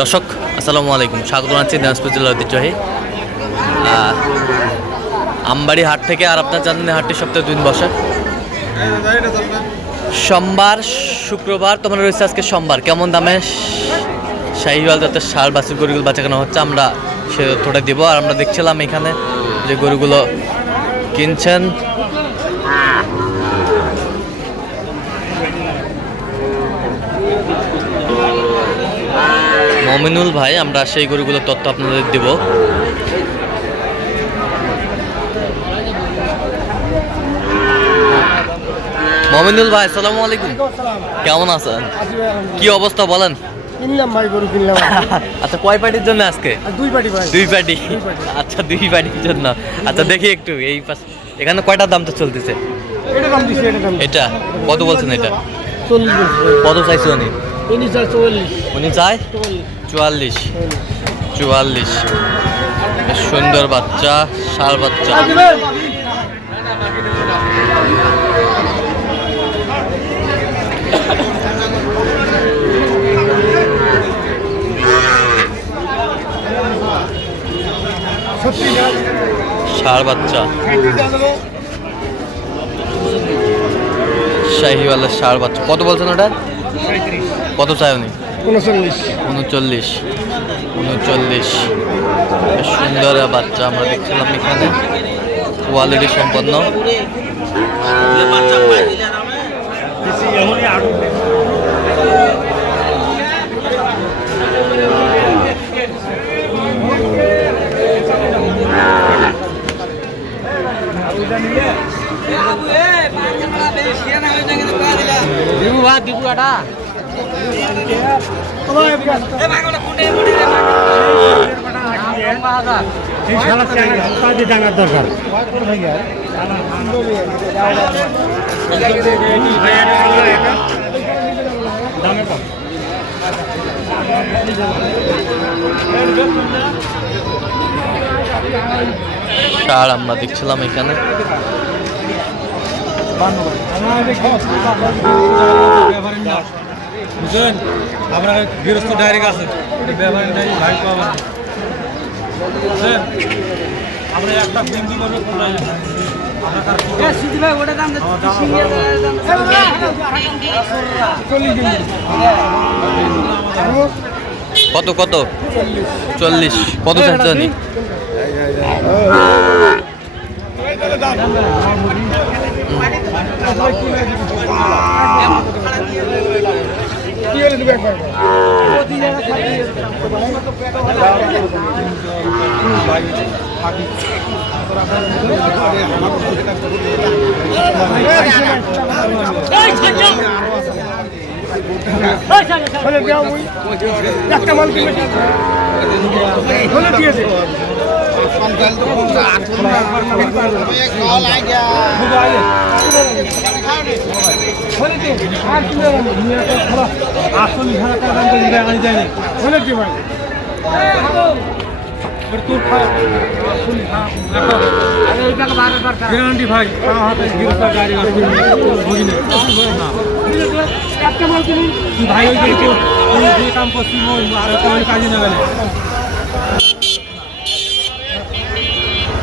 দর্শক, আসসালামু আলাইকুম। স্বাগত জানাচ্ছি দিনাজপুর জেলার ঐতিহ্যবাহী আমবাড়ি হাট থেকে আর আপনার জানেন হাটটি সপ্তাহে দুদিন বসে। সোমবার, শুক্রবার, তোমার রয়েছে আজকে সোমবার। কেমন দামে শাহিওয়াল জাতের সার বাছুর, গরুগুলো বাঁচানো হচ্ছে, আমরা সে তথ্যটা দিব। আর আমরা দেখছিলাম এখানে যে গরুগুলো কিনছেন। মমিনুল ভাই আমরা সেই গরুগুলোর তথ্য আপনাদের দিব। মমিনুল ভাই আসসালামু আলাইকুম। কেমন আছেন? কি অবস্থা বলেন? কিনলাম ভাই গরু কিনলাম। আচ্ছা কয় পার্টির জন্য আজকে? দুই পাটি ভাই। দুই পার্টি আচ্ছা দুই পার্টির জন্য। আচ্ছা দেখি একটু এই পাশ এখানে কয়টা চলতেছে? দাম এটা দাম এটা? কত বলছেন এটা? কত চাইছে উনি? উনিশ আর চল্লিশ উনি চায় চুয়াল্লিশ। চুয়াল্লিশ। সুন্দর বাচ্চা সার বাচ্চা। ষাঁড় বাচ্চা। শাহিওয়ালের ষাঁড় বাচ্চা। কত বলছেন ওটা? কত চাই উনি? উনচল্লিশ। উনচল্লিশ। উনচল্লিশ। বেশ সুন্দর বাচ্চা আমরা দেখছিলাম এখানে। কোয়ালিটি সম্পন্ন। দিবু দিবু টাকার দরকার দামে আমরা দেখছিলাম এখানে। বুঝলেন? আমরা গৃহস্থ ডাইরেক্ট আছে। এটা ব্যবহার নাই ভাই পাবেন বুঝলেন? আমরা একটা আমার দাম কত কত? চল্লিশ। কত চাইছে উনি কি হলে দিবে একবার হলে দেওয়া মুই একটা মাল কিনবে হলে? দিয়েছে আসল ভাড়া টাকা দাম করে আনি যায় না হলে দিয়ে ভাই। গ্যারান্টি ভাই হাতে গাড়ি বুঝি না ভাই ওই কাম করছিস ওই আর কাজে না গেলে হলে দিয়ে মুই তো খোলা মিলে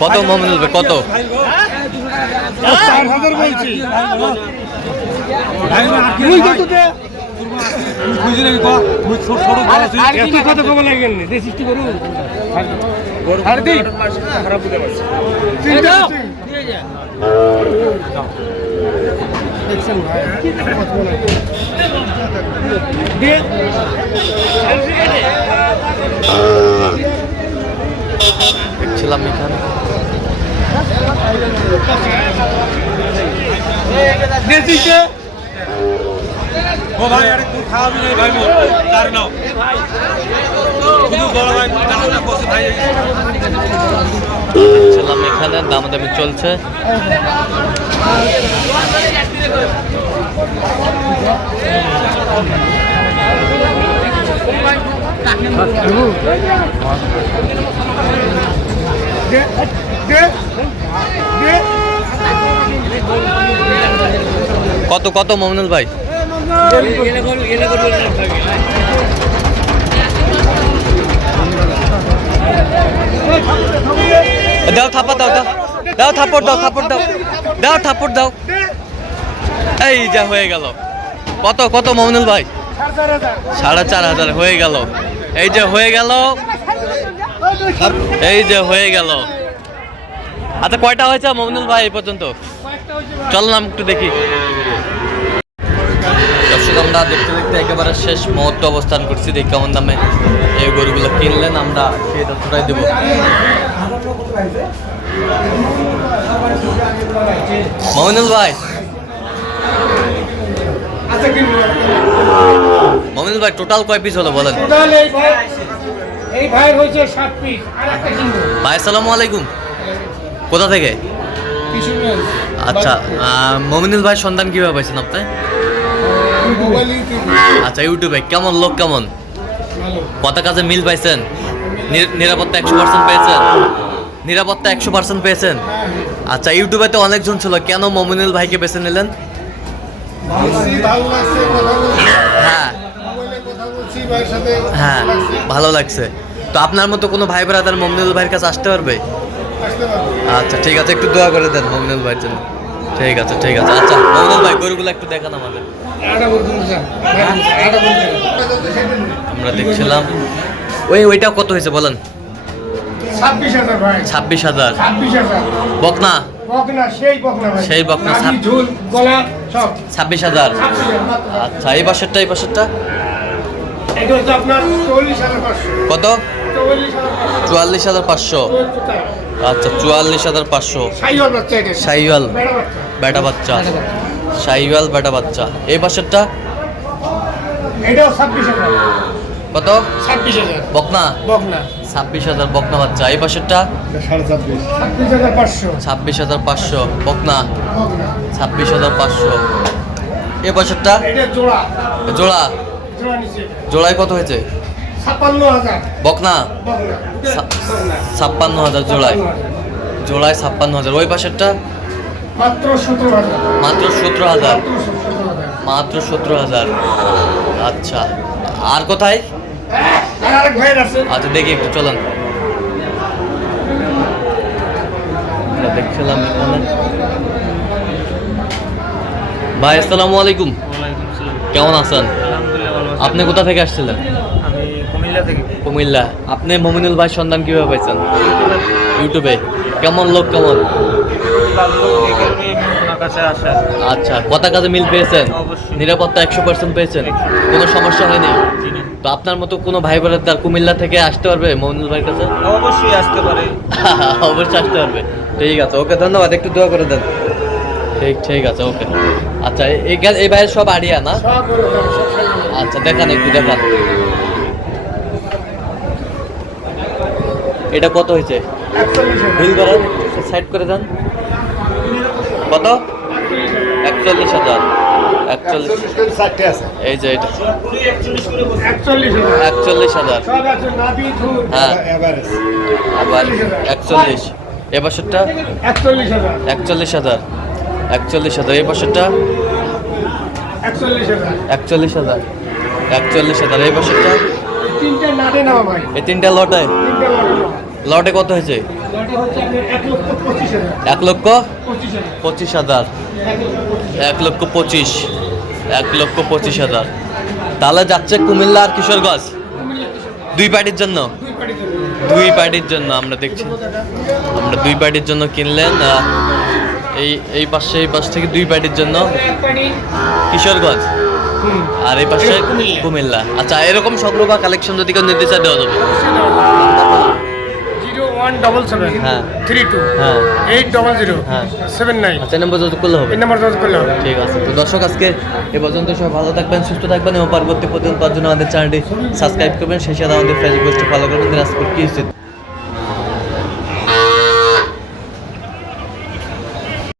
কত মমিনুল ভাই কত চার হাজার বলছি। ভাই আর কি মুই তো দে। বুঝি নাকি কো মুই ছোট ছোট বড় আছি এত কথা কবে লাগেন নি? দে করু। আরে দি। তিনটা। দেখছেন দেখছিলাম এখানে। ও ভাই আরে তুই খাওয়াবি না ভাই মোর তার নাও দেখছিলাম এখানে দামাদামি চলছে। কত কত মমিনুল ভাই? দাও থাপড় দাও দাও। দাও থাপড় দাও থাপড় দাও। দাও থাপড় দাও। এই যা হয়ে গেল। কত কত মমিনুল ভাই? সাড়ে চার হাজার হয়ে গেল। এই যে হয়ে গেল। এই যে হয়ে গেল। আচ্ছা কয়টা হয়েছে মমিনুল ভাই এই পর্যন্ত? চল নাম একটু দেখি। শেষ মুহূর্তে অবস্থান করছি দেখি কেমন দামে এই গরুগুলো কিনলেন আমরা সেই তথ্যটাই দেবো। মমিনুল ভাই। আচ্ছা মমিনুল ভাই টোটাল কয় পিস হলো বলেন? এই ভাই হয়েছে সাত পিস আর একটা ভাই আসসালামু আলাইকুম। কোথা থেকে? আচ্ছা মমিনুল ভাই সন্ধান কীভাবে পাইছেন আপনি আচ্ছা ইউটিউবে কেমন লোক কেমন? কত কাজে মিল পাইছেন নিরাপত্তা একশো পার্সেন্ট পেয়েছেন নিরাপত্তা একশো পার্সেন্ট পেয়েছেন। আচ্ছা ইউটিউবে তো অনেকজন ছিল কেন মমিনুল ভাইকে বেছে নিলেন? কথা হ্যাঁ। কথা হ্যাঁ ভালো লাগছে, তো আপনার মতো কোনো ভাই ব্রাদার মমিনুল ভাইয়ের কাছে আসতে পারবে? আচ্ছা ঠিক আছে একটু দোয়া করে দেন মমিনুল ভাইয়ের জন্য। ঠিক আছে ঠিক আছে। আচ্ছা মমিনুল ভাই, গরুগুলো একটু দেখান আমাদের। আমরা দেখছিলাম। ওই, ওইটা কত হয়েছে বলেন? ছাব্বিশ হাজার। বকনা? সেই বকনা ছাব্বিশ হাজার। আচ্ছা এই বছরটা এই বছরটা? কত? চুয়াল্লিশ হাজার পাঁচশো। আচ্ছা চুয়াল্লিশ হাজার পাঁচশো। সাইওয়াল বেটা বাচ্চা। সাইওয়াল বেটা বাচ্চা। এই হাজার। কত? বকনা? বকনা। ছাব্বিশ হাজার বকনা বাচ্চা। এই সাড়ে ছাব্বিশ। হাজার পাঁচশো। বকনা? ছাব্বিশ হাজার পাঁচশো। এই বছরটা এটা জোড়া। জোড়া? জোড়া জোড়ায় কত হয়েছে? ছাপ্পান্ন হাজার। বকনা। ছাপ্পান্ন হাজার জোড়ায়। জোড়ায় ছাপ্পান্ন হাজার। ওই পাশেরটা? মাত্র সতেরো হাজার। মাত্র সতেরো হাজার। মাত্র সতেরো হাজার। আচ্ছা। আর কোথায়? আচ্ছা দেখি একটু চলেন। আমরা দেখছিলাম এখানে। ভাই আসসালামু আলাইকুম। কেমন আছেন? আপনি কোথা থেকে আসছিলেন? কুমিল্লা থেকে? কুমিল্লা। আপনি মমিনুল ভাই সন্ধান কীভাবে পাইছেন? ইউটিউবে। কেমন লোক কেমন? আচ্ছা কথা কাজে মিল পেয়েছেন? নিরাপত্তা একশো পার্সেন্ট পেয়েছেন? কোনো সমস্যা হয়নি? তো আপনার মতো কোনো ভাই বোনের তার কুমিল্লা থেকে আসতে পারবে মমিনুল ভাইয়ের কাছে? অবশ্যই আসতে পারে। অবশ্যই আসতে পারবে। ঠিক আছে ওকে ধন্যবাদ একটু দোয়া করে দেন। ঠিক ঠিক আছে ওকে। আচ্ছা এই ভাইয়ের সব আড়িয়া না। আচ্ছা দেখান একটু দেখান। এটা কত হয়েছে। বিল করেন সাইড করে দেন। কত? একচল্লিশ হাজার। এই যে এটা। একচল্লিশ হাজার। হ্যাঁ। আবার একচল্লিশ। এ বছরটা? একচল্লিশ হাজার। একচল্লিশ হাজার। এই বছরটা? একচল্লিশ হাজার। একচল্লিশ হাজার। এই বছরটা? এই তিনটা লটে তিনটে লটে। কত হয়েছে? এক লক্ষ পঁচিশ হাজার। এক লক্ষ পঁচিশ এক লক্ষ পঁচিশ। হাজার। তাহলে যাচ্ছে কুমিল্লা আর কিশোরগঞ্জ। দুই পার্টির জন্য? দুই পার্টির জন্য। আমরা দেখছি। আমরা দুই পার্টির জন্য কিনলেন এই এই পাশে এই পাশ থেকে দুই পার্টির জন্য কিশোরগঞ্জ। আর এই পাশে কুমিল্লা। আচ্ছা এরকম সংগ্রহ বা কালেকশন যদি কেউ নিতে চায় দেওয়া যাবে। One double seven three two eight double zero seven nine আচ্ছা নম্বর যত করলে হবে। এই নাম্বার যোগাযোগ করলে হবে। ঠিক আছে। তো দর্শক আজকে এ পর্যন্ত সব ভালো থাকবেন সুস্থ থাকবেন এবং পরবর্তী পর্যন্ত পাওয়ার জন্য আমাদের চ্যানেলটি সাবস্ক্রাইব করবেন। সেই সাথে আমাদের ফেসবুক পেজটি ফলো করবেন। দিনাজপুর কি